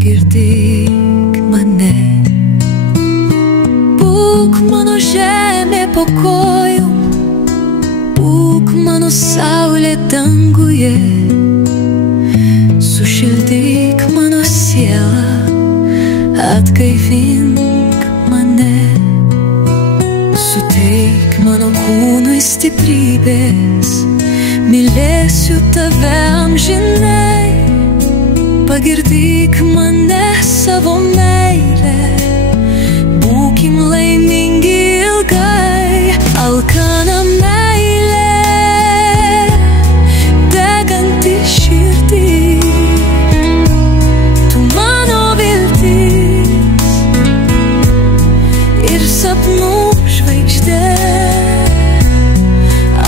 pagirdyk mane. Būk mano žemė po kojų, būk mano saulė danguje, sušildyk mano sielą, atgaivink mane. Suteik mano kūnui stiprybės, mylėsiu tave amžinai. Pagirdyk mane savo meilę, būkim laimingi ilgai. Alkana meilė, deganti širdį, tu mano viltis ir sapnų žvaigždė.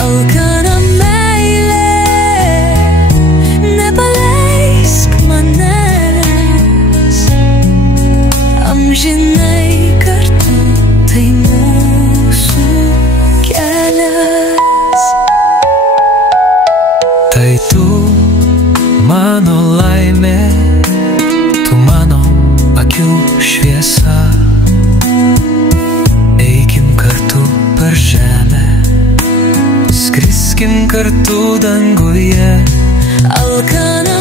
Alkana meilė, nepaleisk manęs, amžinai kartu tai mūsų kelias. Tai tu mano laimė, tu mano akių šviesa. Eikim kartu per žemę, skriskim kartu danguje. Alkana